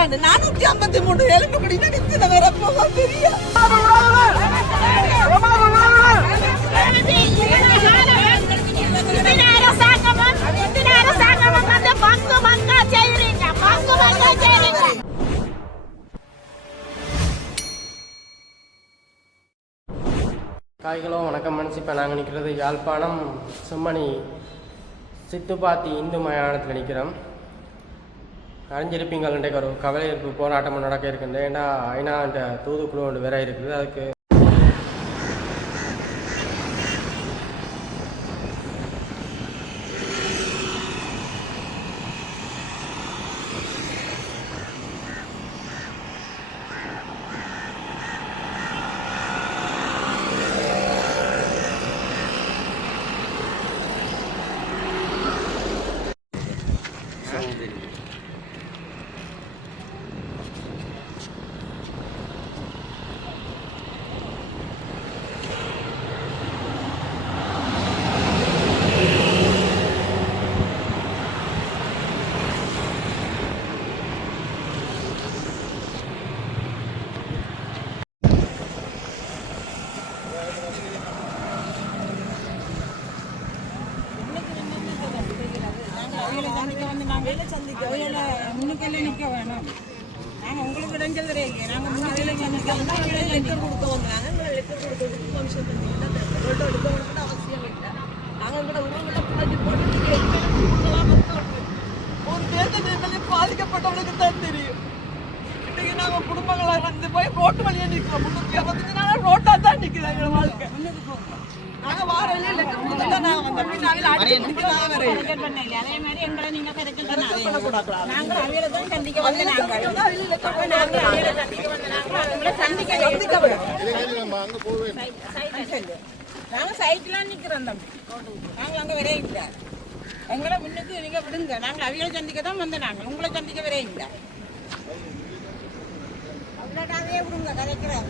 நடந்திருக்காங்க. 453 எலும்புக்கூடி நினைத்து வரப்போமா தெரியும். காய்களோ வணக்கம் மனசு. இப்போ நாங்கள் நிற்கிறது யாழ்ப்பாணம் செம்மணி சித்துப்பாத்தி இந்து மயானத்தில் நிற்கிறோம். அறிஞ்சிருப்பீங்கள் இன்றைக்கு ஒரு கவலையீர்ப்பு போராட்டம் நடக்க இருக்குது. ஏன்னா ஐநா என்ற தூதுக்குழு ஒன்று வேற இருக்குது. அதுக்கு முன்னுக்கெல்லாம் நிற்க வேணும். நாங்கள் உங்களுக்கு இடைஞ்சல் இல்லையே. நாங்கள் முன்னுக்கெல்லாம் லெட்டர் கொடுக்க வந்தாங்க. லெட்டர் கொடுக்கறதுக்கு ஃபங்க்ஷன் பண்ணிங்கன்னா ஃபோட்டோ எடுக்கணும்னு அவசியம் இல்லை. நாங்கள் கூட உங்கள்கிட்ட புள்ளி போட்டு ஒரு தேர்தல் பாதிக்கப்பட்டவங்களுக்கு தான் தெரியும். இன்றைக்கு நாங்கள் குடும்பங்களை வந்து போய் ரோட்டு வழியாக நிற்கிறோம். 365 நாள் ரோட்டாக தான் நிற்கிறோம் எங்களோட வாழ்க்கை. நாங்கள் வாரையிலே லெட்டர் கொடுத்து தான் நாங்கள் வந்த பின்னாவில் அடிச்சு முடிக்கலாம். அதே மாதிரி எங்களை நீங்கள் நாங்கள் அவையில தான் சந்திக்க வந்து நாங்கள் சைட்லாம் நிற்கிறோம் தம்பி. நாங்கள் அங்கே வரே இல்லை. எங்களை முன்னுக்கு நீங்கள் விடுங்க. நாங்கள் அவையில சந்திக்க தான் வந்து நாங்கள் உங்களை சந்திக்க வரே இல்லை. அவ்வளோட்டாவே விடுங்க கதைக்கிறோம்.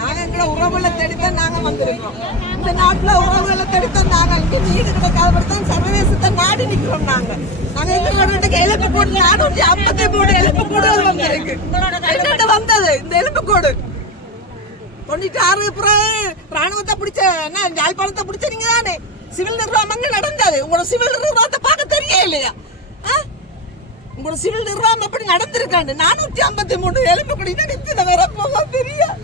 நாங்க எங்களை உறவுகளை தேடித்தான் நாங்க வந்திருக்கோம். இந்த நாட்டுல உறவுகளை தேடித்தான் நாங்க இங்க நீதி கிடைக்காதபடித்தான் சர்வதேசத்தை நாடி நிக்கிறோம். நாங்க எங்களுக்கு எலும்பு கோடு 453 எலும்பு கோடுகள் வந்திருக்கு. என்னோட வந்தது இந்த எலும்பு கோடு 96 பிறகு ராணுவத்தை பிடிச்ச என்ன யாழ்ப்பாணத்தை பிடிச்ச நீங்க தானே. சிவில் நிர்வாகம் அங்க நடந்தது. உங்களோட சிவில் நிர்வாகத்தை பார்க்க தெரிய இல்லையா? உங்களோட சிவில் நிர்வாகம் எப்படி நடந்திருக்காங்க. 453 எலும்பு கோடி நினைத்து வரப்போமா தெரியும்.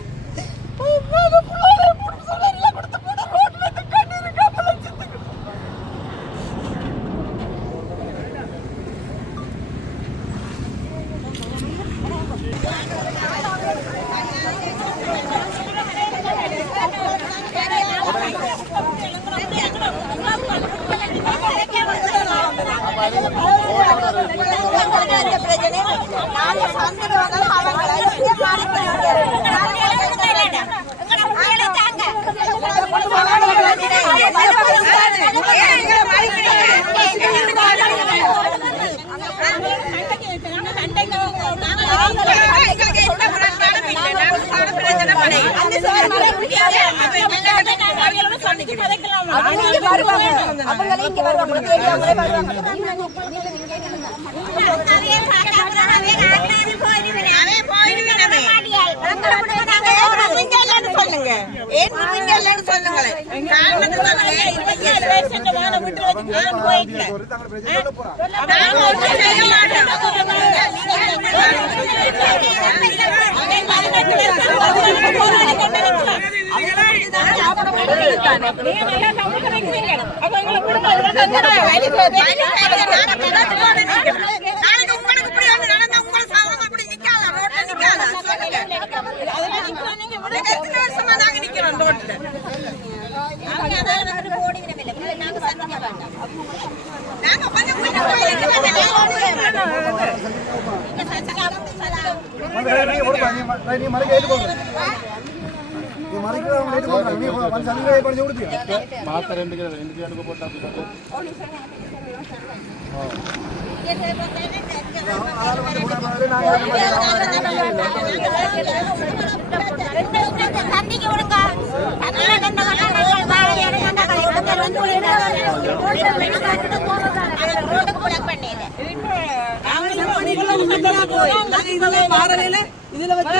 இதுல மாறவேல இதுல வச்சு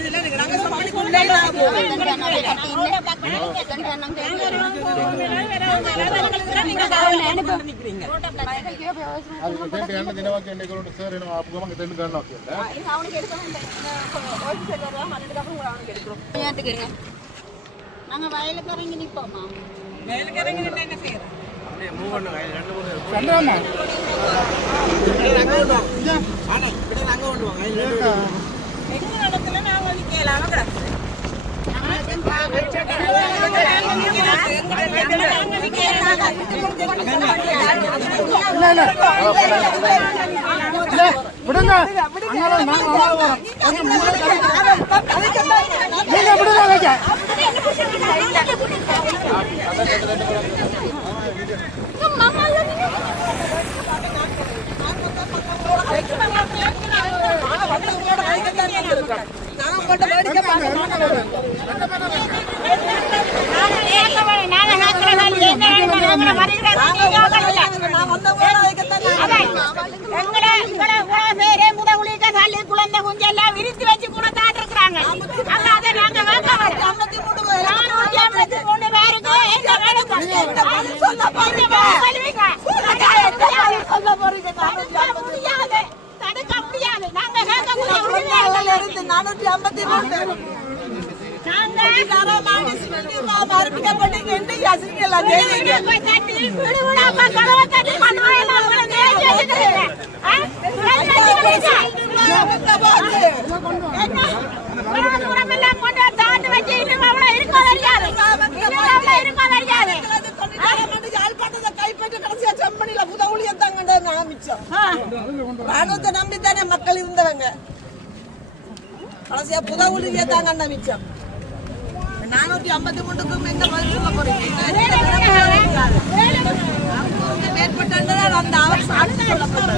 இதுல நாங்க சமாளிக்குள்ளே நாங்க வயலுக்கு இறங்கி நிப்போமா வயலுக்கு இறங்கி நின்று என்ன செய்யறோம் எங்க நடத்துல நாங்க நிக்கலாம் கிடக்கு குழந்தை குஞ்செல்லாம் விரித்து வச்சு கூட தான் இருக்கிறாங்க. தடுக்க முடியாது. ராணுவத்தை நம்பித்தானே மக்கள் இருந்தவங்க. கடைசியா புதவுலியே தாங்க மிச்சம். 453க்கும் எங்க பதில் சொல்ல போறீங்க? மேற்பட்டால் அந்த அவர் சாட்சி சொல்லப்பட்டது.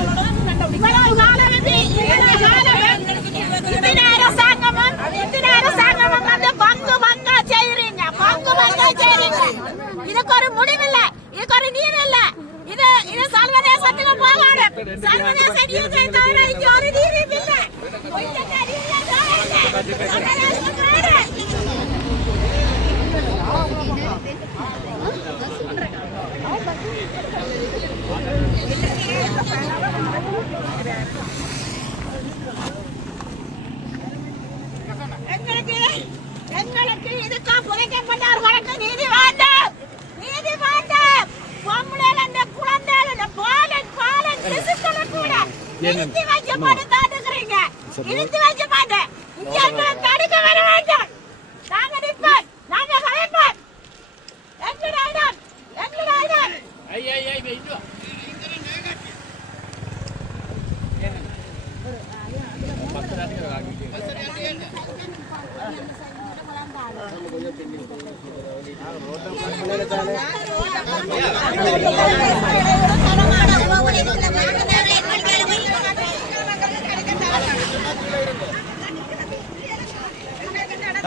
இதுக்கு ஒரு முடிவில்லை, இதுக்கு ஒரு நீர் இல்ல. இது சர்வதேசத்துக்கு போகணும். சர்வதேச நீரை தவிர இங்க ஒரு நீரும் இல்லை. எங்களுக்கு இதுக்கா புதைக்கப்பட்டவர்களுக்கு நீதி வேண்டும், நீதி வேண்டும். பொம்பளைகள் அந்த குழந்தைகள் அந்த பாலன் சிசுக்களை கூட இழுத்து வைக்கப்பட்டு தாண்டுகிறீங்க, இழுத்து வைக்கப்பட்டு இங்க எங்களை தடுக்க வர வேண்டும். நாங்க நிற்போம், நாங்க கலைப்போம். எங்களிடம்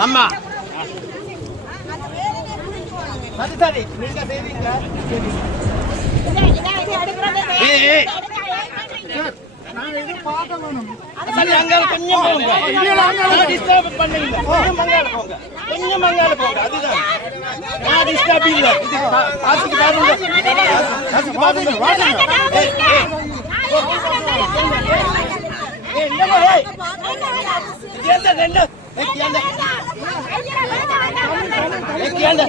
அம்மா சரி நீங்க செய்வீங்களா? நான் இது பார்க்க வேணும். சரி அங்க கொஞ்சம் போங்க. டிஸ்டர்ப் பண்ணீங்க. கொஞ்சம் மங்கால போங்க. கொஞ்சம் மங்கால போங்க. அதுதான். நான் டிஸ்டர்ப் இல்ல. இது ஆசிக்கு பாருங்க. ஆசிக்கு பாருங்க. வாங்க. என்னங்க ஏய். ஏந்த ரெண்டு. ஏக்கியாண்ட. ஏக்கியாண்ட.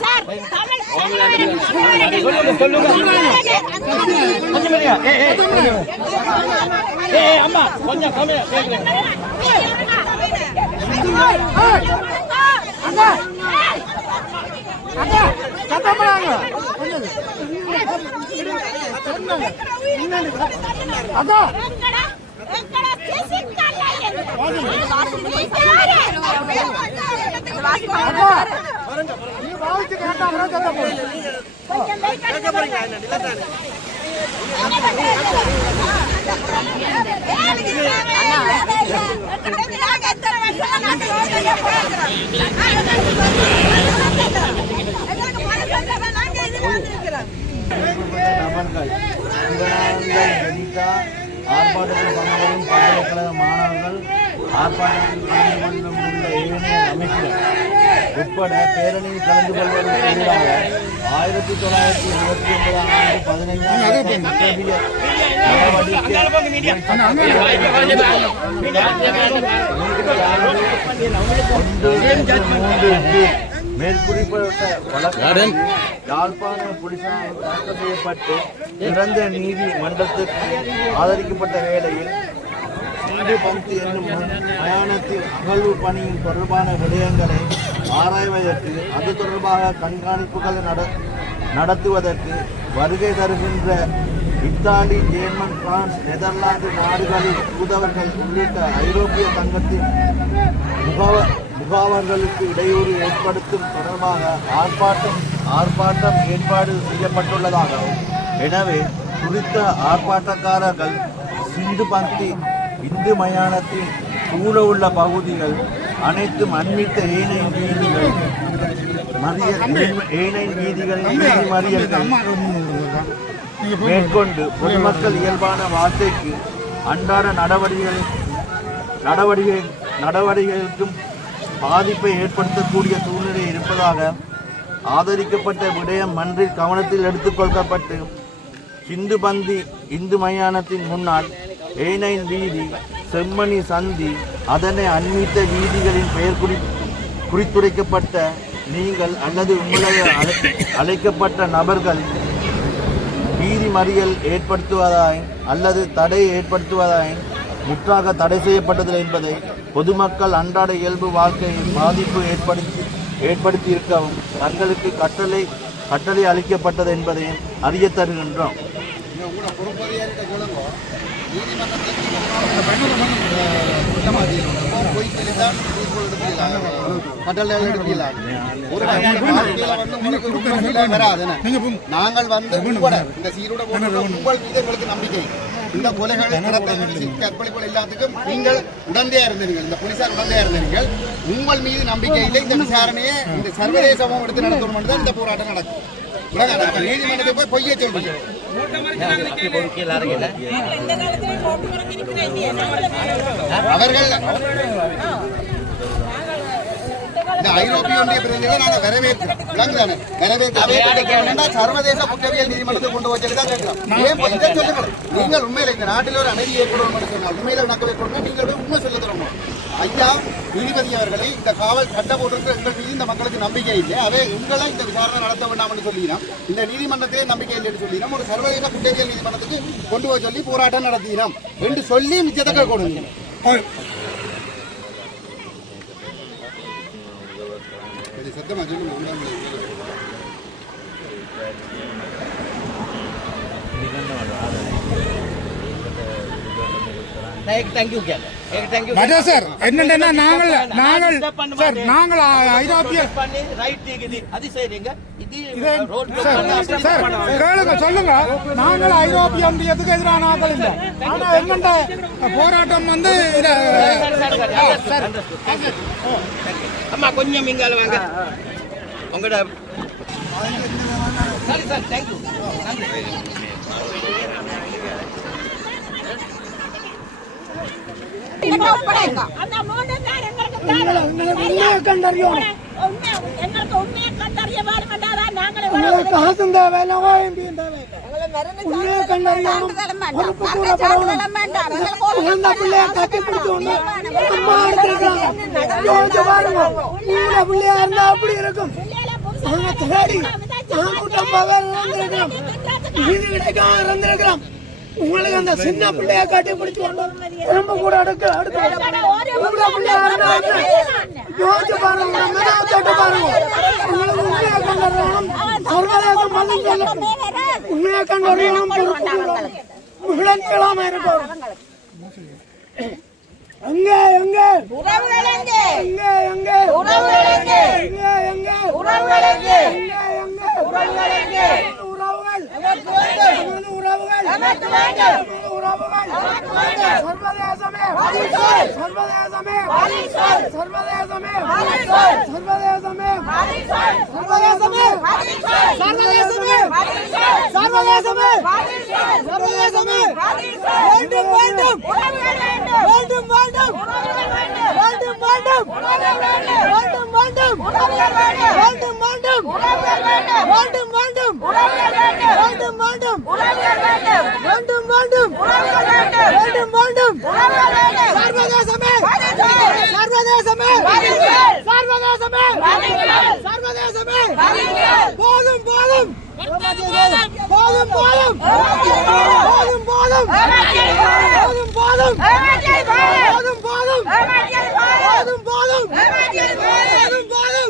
சார் தமிழ் சொல்லுங்க. கொஞ்சம் மரியா. ஏய் அம்மா கொஞ்சம் கம்மியா கேளுங்க. அண்ணா அண்ணா சத்தமாங்க. அண்ணா எங்கடா பேசிக்கல நீ வாவிச்சு கேட்டாங்க சத்தம் போடு. கொஞ்சம் கேட்க போறீங்க இல்ல எங்களுக்கு ஆர்ப்பாட்டத்தில் கலந்து கொள்ள ஏனைய அமைச்சர் உட்பட பேரணியில் கலந்து கொள்வதற்கு எதிராக 1929 ஆண்டு 15ஆம் மேற்குறிப்பிட்ட வழக்கு யாழ்ப்பாண போலீசாரால் தாக்கல் செய்யப்பட்டு சிறந்த நீதி மன்றத்துக்கு ஆதரிக்கப்பட்ட வேளையில் சிந்து பக்தி என்னும் மயானத்தில் அகழ்வு பணியின் தொடர்பான விடயங்களை ஆராய்வதற்கு அது தொடர்பாக கண்காணிப்புகளை நடத்துவதற்கு வருகை தருகின்ற இத்தாலி, ஜெர்மன், பிரான்ஸ், நெதர்லாந்து நாடுகளின் தூதவர்கள் உள்ளிட்ட ஐரோப்பிய சங்கத்தின் முகாவர்களுக்கு இடையூறு ஏற்படுத்தும் தொடர்பாக ஆர்ப்பாட்டம் ஏற்பாடு செய்யப்பட்டுள்ளதாகவும், எனவே குறித்த ஆர்ப்பாட்டக்காரர்கள் சிந்து பக்தி இந்து மயானத்தின் சூழ உள்ள பகுதிகள் அனைத்தும் அண்மித்த ஏனைய வீதிகளின் மறியல்கள் மேற்கொண்டு பொதுமக்கள் இயல்பான வாழ்க்கைக்கு அன்றாட நடவடிக்கைகளுக்கும் பாதிப்பை ஏற்படுத்தக்கூடிய சூழ்நிலை இருப்பதாக ஆதரிக்கப்பட்ட விடயம் மன்றில் கவனத்தில் எடுத்துக்கொள்ளப்பட்டு சிந்து பந்தி இந்து மயானத்தின் முன்னால் ஏனைன் வீதி, செம்மணி சந்தி, அதனை அண்மித்த வீதிகளின் பெயர் குறித்துரைக்கப்பட்ட நீங்கள் அல்லது உங்களது அழைக்கப்பட்ட நபர்கள் வீதி மறியல் ஏற்படுத்துவதாய் அல்லது தடை ஏற்படுத்துவதாய் முற்றாக தடை செய்யப்பட்டது என்பதை பொதுமக்கள் அன்றாட இயல்பு வாழ்க்கையில் பாதிப்பு ஏற்படுத்தி இருக்கவும் தங்களுக்கு கட்டளை அளிக்கப்பட்டது என்பதையும் அறிய தருகின்றோம். நாங்கள் வந்து இந்த சீரோட உங்களுக்கு நம்பிக்கை இந்த கொலைகள் கற்பழிப்புகள் எல்லாத்துக்கும் நீங்கள் உடந்தையா இருந்தீர்கள், இந்த போலீசார் உடந்தையா இருந்தீர்கள். உங்கள் மீது நம்பிக்கை இல்லை. இந்த விசாரணையை இந்த சர்வதேச சமூகம் எடுத்து நடத்தணும் தான் இந்த போராட்டம் நடக்கும். நீதிமன்றத்தை போய் பொய்ய சொல்றீங்க. அவர்கள் இந்த ஐரோப்பிய ஒன்றிய பிரதிநிதிகளை நாங்கள் வரவேற்கிறோம். சர்வதேச குற்றவியல் நீதிமன்றத்தை கொண்டு வச்சு தான் கேட்கிறோம். இதை சொல்லுங்கள். நீங்கள் உண்மையில இந்த நாட்டில் ஒரு அமைதி ஏற்படும் சொன்னால் உண்மையில நடக்க வைக்கணும். நீங்கள் உண்மை சொல்ல தரணும். ஐயா நீதிபதி அவர்களை இந்த காவல் சட்ட போட்டிருக்கிற எங்கள் மீது இந்த மக்களுக்கு நம்பிக்கை இல்லை. அவை உங்களை இந்த விசாரணை நடத்த வேண்டாம்னு சொல்லினோம். இந்த நீதிமன்றத்திலே நம்பிக்கை இல்லைன்னு சொல்லினோம். ஒரு சர்வதேச குற்றவியல் நீதிமன்றத்துக்கு கொண்டு போய் சொல்லி போராட்டம் நடத்தினோம் என்று சொல்லி மிச்சத்தை கொடுங்க. சத்தமா சொல்லுங்க. சார் என்னன்னா நாங்கள் ஐரோப்பிய கேளுங்க சொல்லுங்க. நாங்கள் ஐரோப்பிய ஒன்றியத்துக்கு எதிரான ஆட்கள் இல்லை. ஆனா எங்கண்ட போராட்டம் வந்து அம்மா கொஞ்சம் இங்கால வாங்க. உங்களோட சரி சார் தேங்க்யூ. அப்படி இருக்கும் உங்களுக்கு அந்த சின்ன பிள்ளைய காட்டி பிடிச்சு ரொம்ப கூட அடுத்து யோசிச்சு பாருங்க. பாருங்க உங்களுக்கு உண்மையா கொண்டாடுறோம். சர்வதேச மதம் சொல்லணும். உண்மையா கொண்டாடுறோம். விளங்கலாம இருக்கும். எங்க எங்க உறவுகள் எங்க எங்க எங்க உறவுகள் எங்க எங்க எங்க உறவுகள் எங்க எங்க எங்க உறவுகள் எங்க உறவுகள் நமக்கு வேண்டும். உறவுகள் நமக்கு வேண்டும். உறவுகள் நமக்கு வேண்டும். சர்வதேசமே சர்வதேசமே சர்வதேசமே சர்வதேசமே சர்வதேசமே சர்வதேசமே சர்வதேசமே சர்வதேசமே வேண்டும் வேண்டும் வேண்டும் வேண்டும் வேண்டும் வேண்டும் வேண்டும் வேண்டும் வேண்டும் வேண்டும் வேண்டும் வேண்டும் வேண்டும் வேண்டும் வேண்டும் வேண்டும் வேண்டும் வேண்டும் வேண்டும் சர்வதேசமே சர்வதேசமே சர்வதேசமே சர்வதேசமே போதும் போதும் போதும் போதும் போதும் போதும் போதும் போதும் போதும் போதும் போதும் போதும் போதும்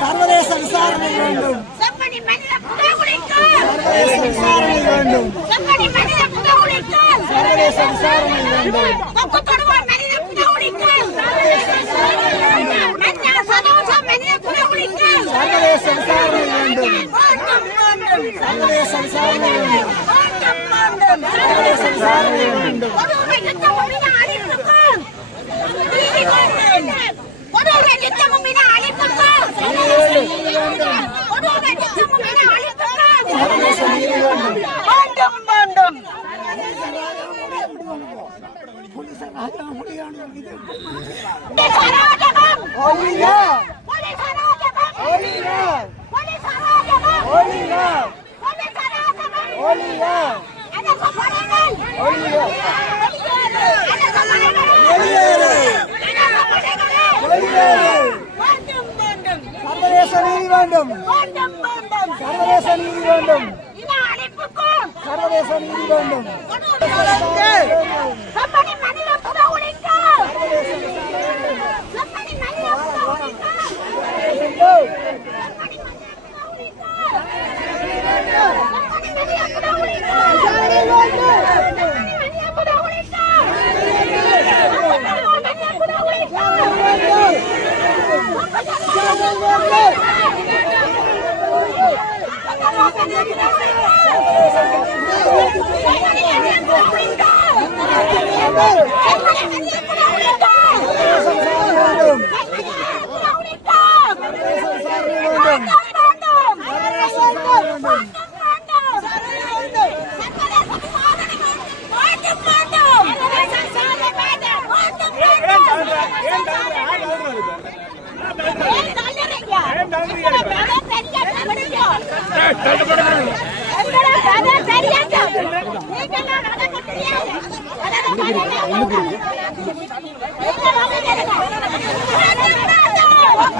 சர்வதேச விசாரணை வேண்டும். சர்வதேச விசாரணை வேண்டும். சர்வதேச விசாரணை வேண்டும். சர்வதேச விசாரணை வேண்டும். சர்வதேச விசாரணை வேண்டும். சர்வதேச விசாரணை வேண்டும். வெளியேறு வேண்டும் வேண்டும் சர்வதேச நீதி வேண்டும். வேண்டும் வேண்டும் சர்வதேச நீதி வேண்டும். இன அழிப்புக்கும் சர்வதேச நீதி வேண்டும். செம்மணி மனித புத ஒழிக்க செம்மணி மனித புத ஒழிக்க வேண்டும்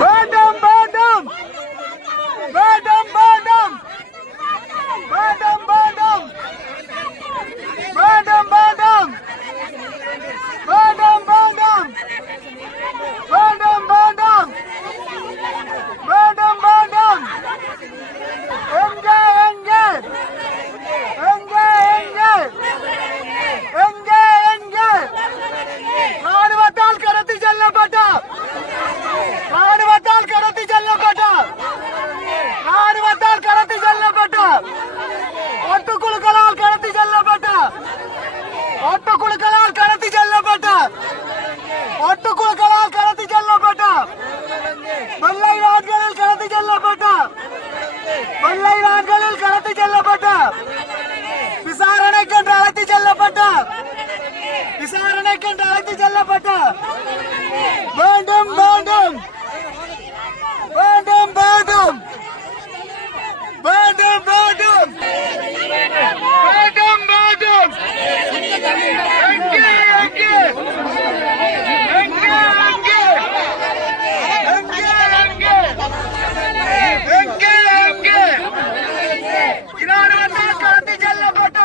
வேண்டும் வேண்டும் வேண்டும் வேண்டும் வேண்டும் வேண்டும் வேண்டும் வேண்டும் வேண்டும் வேண்டும் வேண்டும் வேண்டும் வேண்டும் எங்கே எங்கே எங்கே எங்கே எங்கே எங்கே ராணுவத்தால் கடத்தி செல்லப்பட்ட ராணுவத்தால் கடத்தி செல்லப்பட்ட ராணுவத்தால் கடத்தி செல்லப்பட்ட ஒட்டுக்குழுக்களால் கடத்தி செல்லப்பட்ட ஒட்டுக்குழுக்களால் கடத்தி செல்லப்பட்ட ஒட்டுக்குழுக்களால் கடத்தி செல்லப்பட்ட வெள்ளை நாட்களில் கடத்தி செல்லப்பட்ட வெள்ளை நாட்களில் கடத்தி செல்லப்பட்ட விசாரணைக்கென்று அழைத்து செல்லப்பட்ட விசாரணைக்கென்று அழைத்து செல்லப்பட்ட வேண்டும் வேண்டும் வேண்டும் வேண்டும் வேண்டும் வேண்டும் வேண்டும் வேண்டும் எங்கே எங்கே எங்கே எங்கே எங்கே எங்கே எங்கே ராணுவத்தால் கடத்தி செல்லப்பட்ட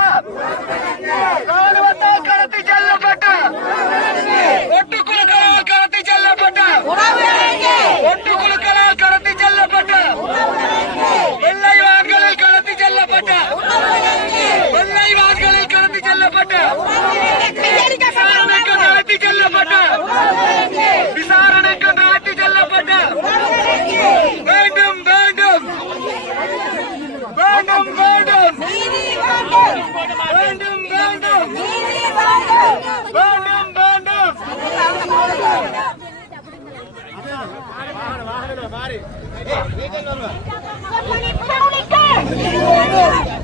ராணுவத்தால் கடத்தி செல்லப்பட்ட ஒட்டுக்குழுக்களால் கடத்தி செல்லப்பட்ட ஒட்டுக்குழுக்களால் கடத்தி செல்லப்பட்ட வெள்ளை வான்களில் கடத்தி செல்லப்பட்ட வெள்ளை வான்களில் கடத்தி செல்லப்பட்ட விசாரணைக்கு நடத்தி செல்லப்பட்ட விசாரணைக்கு நடத்தி செல்லப்பட்ட வேண்டும் வேண்டும் வேண்டும் வேண்டும் வேண்டும் வேண்டும் வேண்டும் வேண்டும்